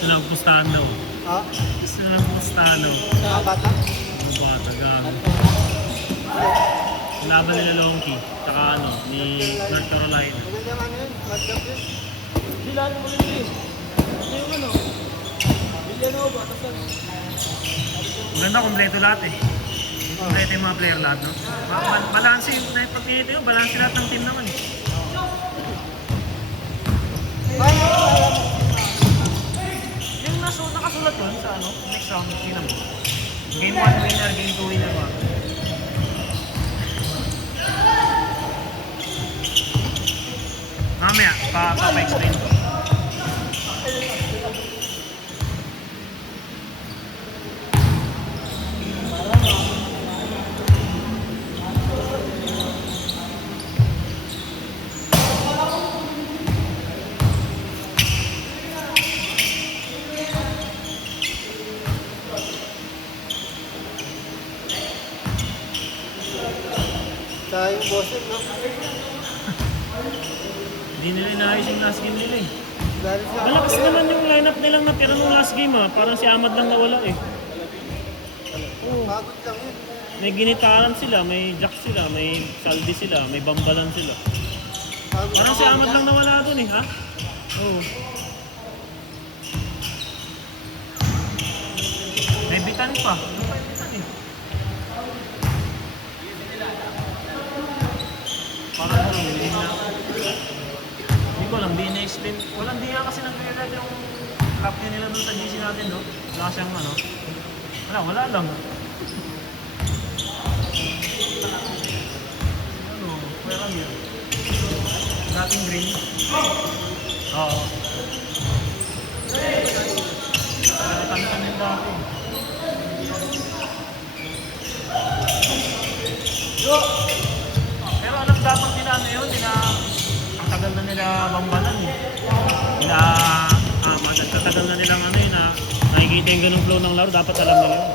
Gusto lang pustahan daw. Ha? Gusto lang pustahan daw. Mga bata? Mga bata, gago. Laban nila Longkey, tsaka ano, ni North Carolina. Maganda nga yun. Maganda yun. Bilan mo rin yun. Ito yung ano. Villanova, tapos ano. Maganda, kompleto lahat eh. Kompleto yung mga player lahat, no? Balanse yung pag pinito yun, balanse lahat ng team naman eh. Yung nakasulat yun sa ano, next round, tingnan mo. Game 1 winner, game 2 winner ba? Mamaya, pa-explain ko. Sa yung boses, no? Hindi nila inaayos yung last game nila eh. Dahil sa... Malakas naman yung lineup nilang natira nung last game ah. Parang si Ahmad lang nawala eh. Oo. Pagod lang yun. May ginitaran sila, may Jack sila, may Saldi sila, may Bambalan sila. Pagod Parang si Ahmad lang nawala dun eh, ha? Oo. May bitan pa. Ano pa yung bitan eh? Parang ano, hindi na. Hindi ko alam, di na-explain. Walang di nga kasi nag-realize yung captain nila dun sa GC natin, no? Wala siyang ano. Wala lang. Ano, pera niya. Dating green. Oo. Kami yung dati. Pero alam dapat nila ano yun, ang tagal na nila bambalan eh. Magtatagal na nilang ano yun na nakikita yung ganung flow ng laro, dapat alam nila yun.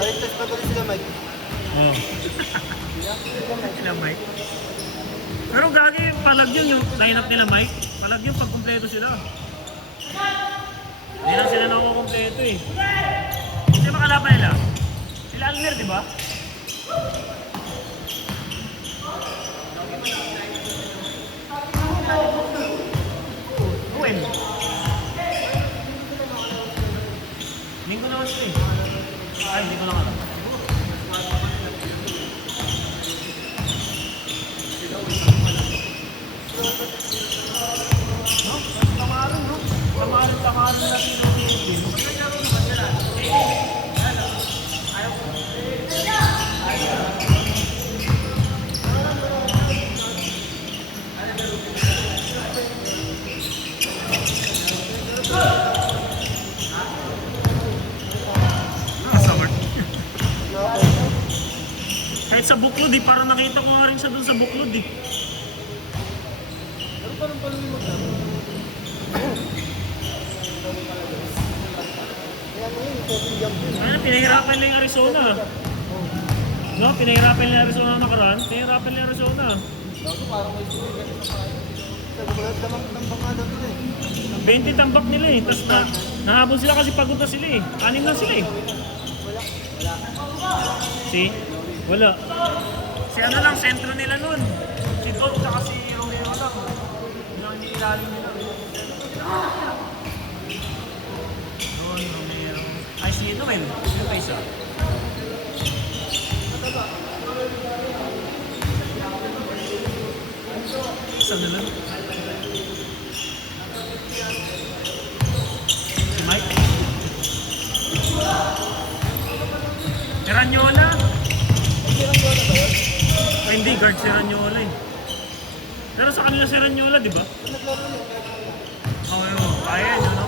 Nalitas pa tuloy sila, Mike. Oo. Sila Mike. Pero gagi, palag yun yung lineup nila Mike. Palag yun pag kumpleto sila. Hindi lang sila nakukumpleto eh. Hindi ba kalaban nila? Sila Almer, di ba? Gwen. Linggo naman sila eh. Ay, hindi ko lang alam. No? Tamarin, no? Tamarin na sila ng Philippines. Kahit sa buklod eh, parang nakita ko nga rin siya dun sa buklod eh. Pero parang paluwi mo na. Kaya mo yun, Kevin Jump yun. Ayun, pinahirapan nila yung Arizona. No, pinahirapan nila yung Arizona nakaraan. Pinahirapan nila yung Arizona. Bago parang may sumigat sa tayo. Sabi ko, damang baka daw nila eh. 20 tambak nila eh. Tapos nahabol sila kasi pagod na sila eh. 6 lang sila eh. Si? Wala. Si ano lang, sentro nila nun. Si Don tsaka si Romero lang. Yun ang inilalim nila. Don, Romero. Ay, si Noel. Yung pa isa. Isa na lang. Si Mike. Ranyola. Ay, hindi, guard si Ranyola eh. Pero sa kanila si Ranyola, di ba? Oo, yun. Kaya yun, no?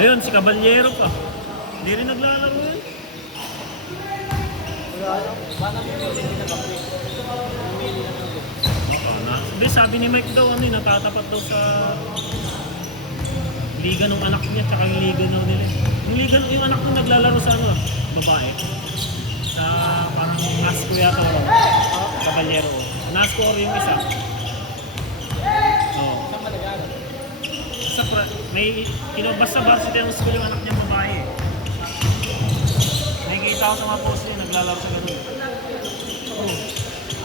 Ayun, si Caballero pa. Hindi rin naglalaro yun. Wala lang. Baka hindi na bakit. Namili na lang. Hindi, sabi ni Mike daw, ano, natatapat daw sa liga ng anak niya, tsaka yung liga daw nila. Yung liga, yung anak niya naglalaro sa ano, babae. Sa parang NASCO yata wala. Caballero. NASCO or yung isa. Oo. Saan ba nag-aaral? May kinobas sa varsity ng school yung anak niya babae. Nakikita ko sa mga post niya, naglalaro sa ganun. Oo.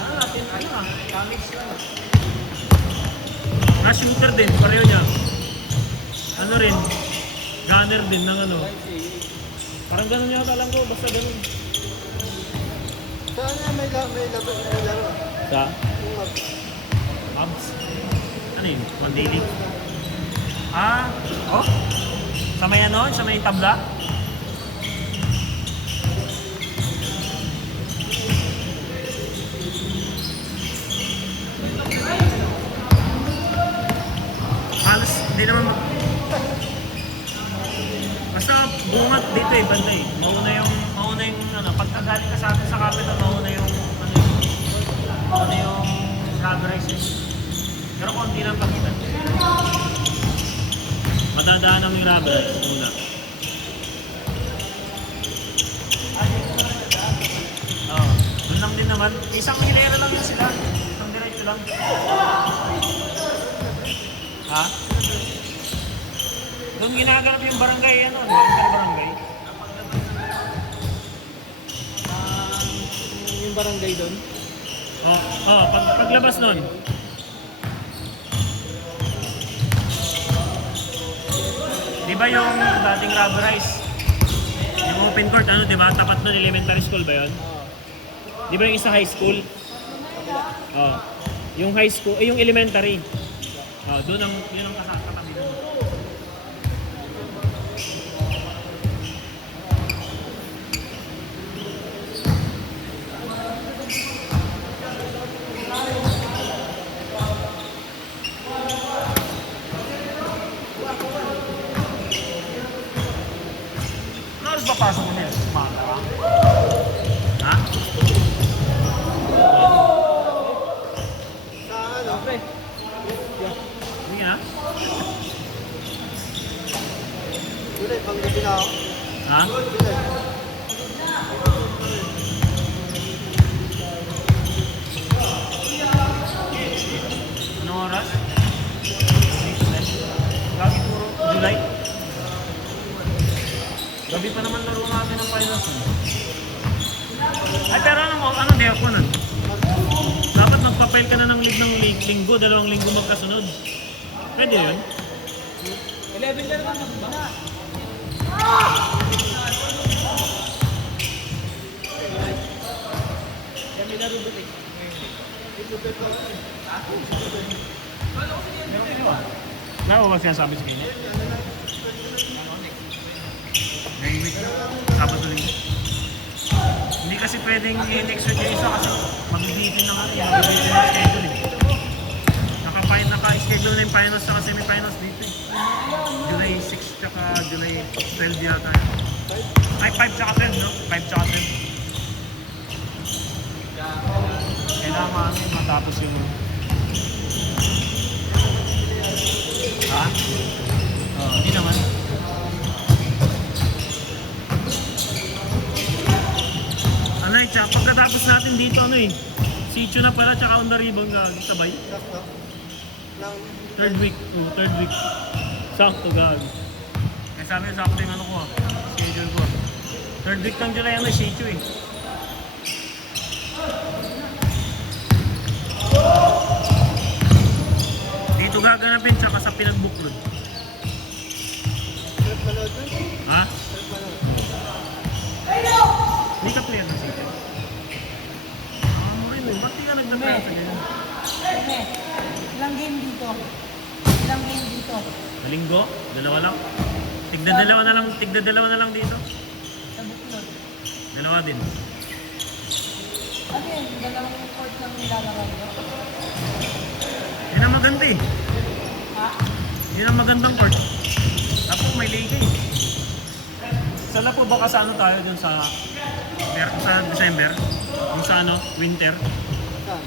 Ano natin, ano ah, damage lang. Shooter din, pareho niya. Ano rin, gunner din ng ano. Parang ganun yata lang ko, basta ganun. Saan nga may laro? Sa? Yung Abs? Ano yun? Mandili? Ah, oh? Sa may ano? Sa may tabla? Halos, hindi naman basta bungat dito eh, banda eh. Mauna yung ano, pagkagaling ka sa atin sa capital, mauna yung rubberized eh. Pero konti lang pagitan. Madadaan namin yung rubberized muna. Oo. Doon lang din naman. Isang hilera lang yun sila. Isang diretso lang. Ha? Doon ginaganap yung barangay, ano? Barangay. Yung barangay doon? Paglabas nun. Di ba yung dating rubberized? Yung open court, ano, di ba? Tapat nun, elementary school ba yun? Di ba yung isa high school? Yung high school, yung elementary. Doon yun ang katabi nun. Ano ba pasok mo nila? Ha? Sa ano? Pre. Hindi nga? Gulay, panggabi na ako. Ha? Gulay. Anong oras? Lagi puro July. Gabi pa naman laro natin ng finals. Ay, pero ano di ako nun? Dapat magpapail ka na ng league ng linggo, 2 linggo magkasunod. Pwede yun? 11 na naman ba? Yan may laro doon eh. Wala ba sinasabi sa kanya? Ngayong week, Sabado rin. Hindi kasi pwedeng i-next week yung isa kasi mag-bitin na nga rin. Mag-bitin na schedule eh. Naka-schedule na yung finals sa semi-finals dito eh. July 6 tsaka July 12 yata yun. Ay, 5 tsaka 12 no? 5 tsaka 12. Kailangan namin matapos yung... Ha? Hindi naman. Ano eh, tsaka pagkatapos natin dito ano eh. Sitio na pala tsaka on the ribbon gagi, sabay. Sakto. Ng Third week. Third week. Sakto gagi. Kaya sabi ko sakto yung ano ko schedule ko. Third week ng July ano, sitio eh. Dito gaganapin tsaka sa pinagbuklod. trip manood nun. Ha? Trip manood. Hindi ka player ng sitio. Ayun, ba't di ka nagdamay sa ganyan? Sige, ilang game dito? Ilang game dito? Sa linggo? Dalawa lang? Tigda dalawa na lang dito. Sa buklod. Dalawa din. Ano yun? Dalawang court lang nilalaman mo? Yan ang maganda eh. Ha? Yan ang magandang court. Lapo, may liga eh. Sa Lapo, baka sa ano tayo dun sa December? Yung sa ano, winter? Saan?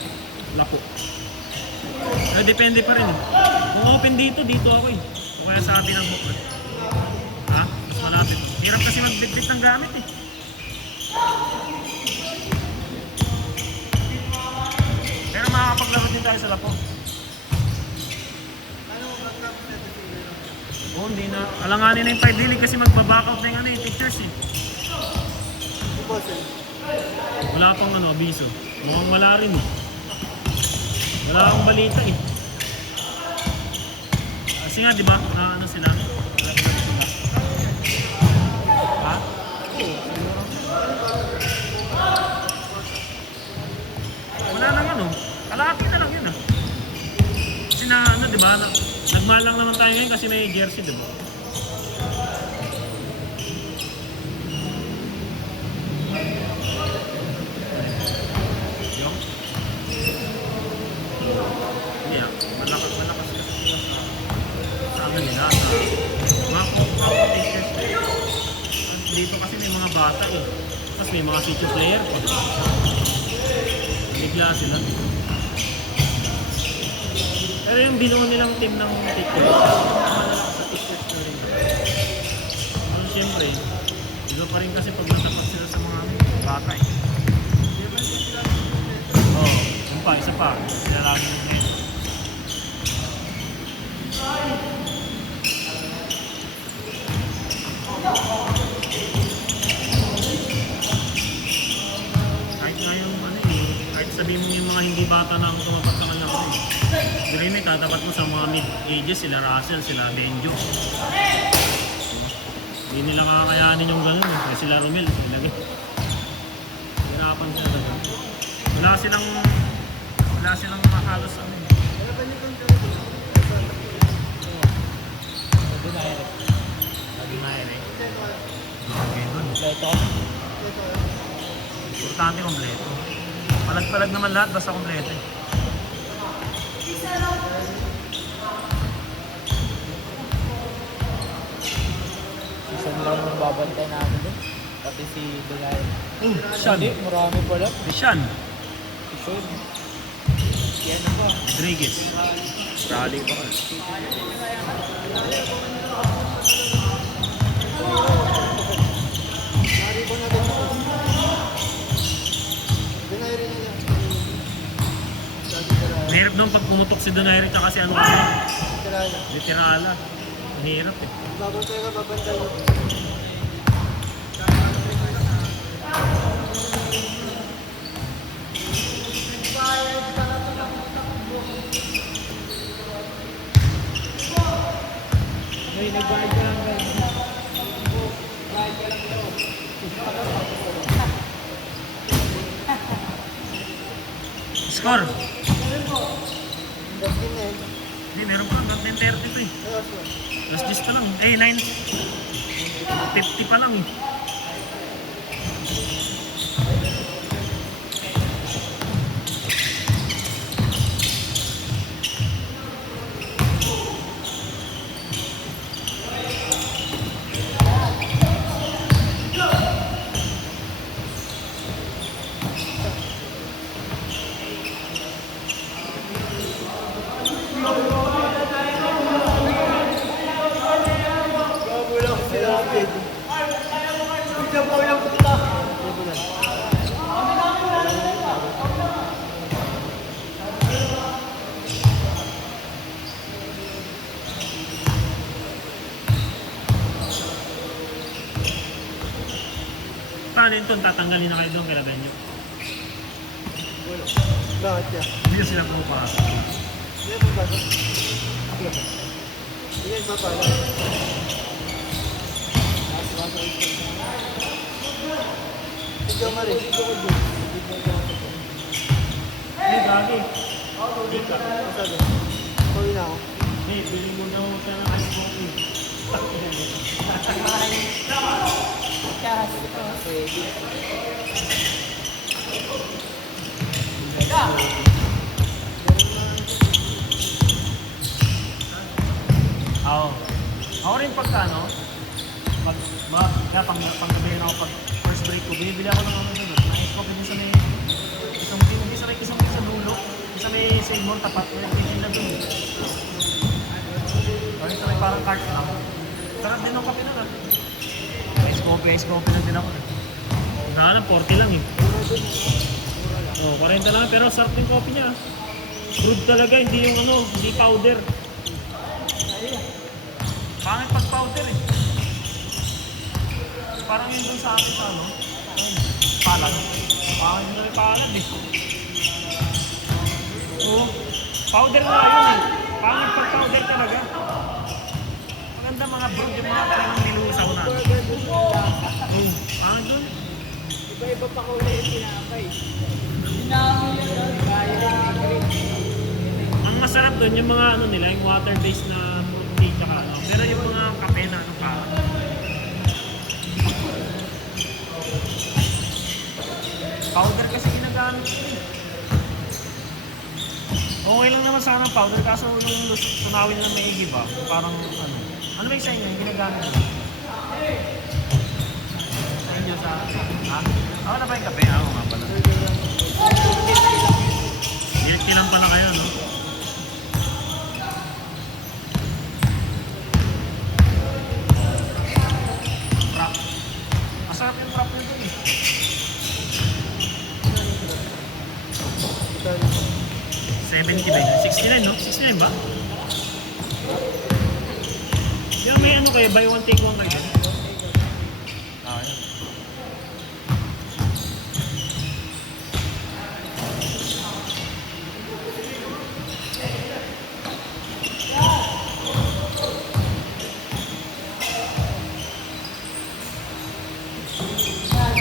Lapo. Depende pa rin eh. Kung open dito, dito ako eh. O kaya sa atin ang bukod. Ha? Mas malapit. Hirap kasi magbitbit ng gamit eh. Pero makakapaglaro din tayo sa Lapo. Ano mo mag-tapos na ito siguro? Oo, hindi na. Alanganin na yung 5 dilig kasi magbabackout na yung ano, yung teachers eh. Si boss eh. Wala pang ano, abiso. Mukhang wala rin eh. Wala akong balita eh. Kasi nga, di ba, na ano sila? Ha? Wala nang ano. Kalahati na lang yun ah. Kasi na ano, di ba, nagmalang naman tayo ngayon kasi may jersey, di ba? Yung? Hindi ah, malakas kasi sila sa ano nila, sa mga competitions. Dito kasi may mga bata eh. Tapos may mga future player pa. Bigla sila. Pero yung binuo nilang team ng teachers, malalakas sa teachers na rin. Pero siyempre, iba pa rin kasi pag natapat sila sa mga bata eh. Oo, yun pa, isa pa. Sila lagi ng head. Kahit nga yung ano eh, kahit sabihin mo yung mga hindi bata na ang tumapat sa kanya ko eh. Pero may tatapat mo sa mga mid-ages, sila Russell, sila Benjo. Hindi nila kakayanin yung gano'n eh. Kaya sila Romel, ilagay. Hirapan sila talaga. Wala silang makahalos ano eh. Wala ba niyo kung gano'n? Ordinary. Okay, dun. Ito. Importante kompleto. Palag-palag naman lahat, basta kompleto eh. Isa lang yung babantay namin doon. Pati si Delay. Sean. Hindi, marami pala. Si Sean. Si Sean. Si ano pa? Rodriguez. Rally pa. Naribo na din ako. Binayari niya. Sabi ko lang. Mahirap doon pag pumutok si Donaire tsaka si ano kasi. Tiraya. Literala. Mahirap eh. Babantay ka, babantay mo. May nag-guard ka lang kayo. Score. Daskin na eh. Hindi, meron pa lang. 10:30 to eh. Ayos mo. Last 10 pa lang. 9:50 pa lang eh. Gabo lang sila. Ikaw po yung puta. Gabo lang. Paano yun doon? Tatanggalin na kayo doon kaya Benyo? Wala. Bakit yan? Hindi sila pumapasok. Hindi mo ba? Hindi ba pala? Ikaw ma rin. Hey, gagi. Hindi ka. Sabi. Pauwi na ako. Hey, bili mo na siya ng ice coffee. Oo. Ako rin pagka ano, pang gabihin ako pag first break ko, binibili ako ng ano doon. Na ice coffee din sa may isang team sa dulo. Isa may Seymour tapat, may tingin na doon. Or ito may parang cart lang. Sarap din ng kape na lang. Ice coffee na din ako. Nakalang 40 lang eh. Oh, 40 lang pero sarap yung coffee niya. Brewed talaga, hindi yung ano, hindi powder. Pangit pag powder eh. Parang yun dun sa akin sa ano, palad. Pangit na rin palad eh. Oo, powder nga yun eh. Pangit pag powder talaga. Maganda mga brewed yung mga talagang nilusaw na. Oo, pangit dun. Iba-iba pa ko na yung tinapay. Ang masarap dun yung mga ano nila, yung water-based na fruit tea tsaka ano. Pero yung mga kape na ano pa. Powder kasi ginagamit ko eh. Okay lang naman sana ang powder kaso nung tunawin lang may ba? Parang ano. Ano ba yung sa inyo? Yung ginagamit ko? Sa inyo sa... Ha? Ako na ba yung kape? Ako nga pala. Guilty lang pala kayo, no? Frap. Masarap yung frap nito eh. 70 ba yun? 69, no? 69 ba? Yung may ano kayo, buy one take one kayo? Ah, yun.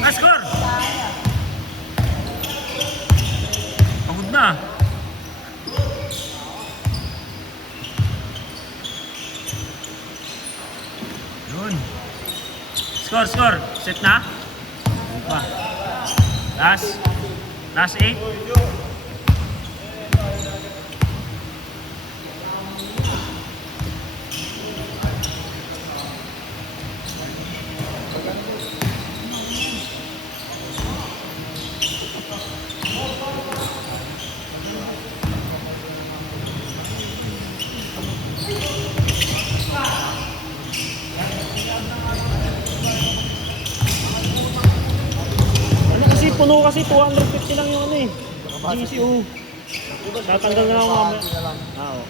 Ah, score! Pagod na. Yun. Score. Set na? Ano pa? Last 8. Ano kasi puno kasi 250 lang yung ano eh. GCO. Tatanggal na ako mamaya. Ah, oo.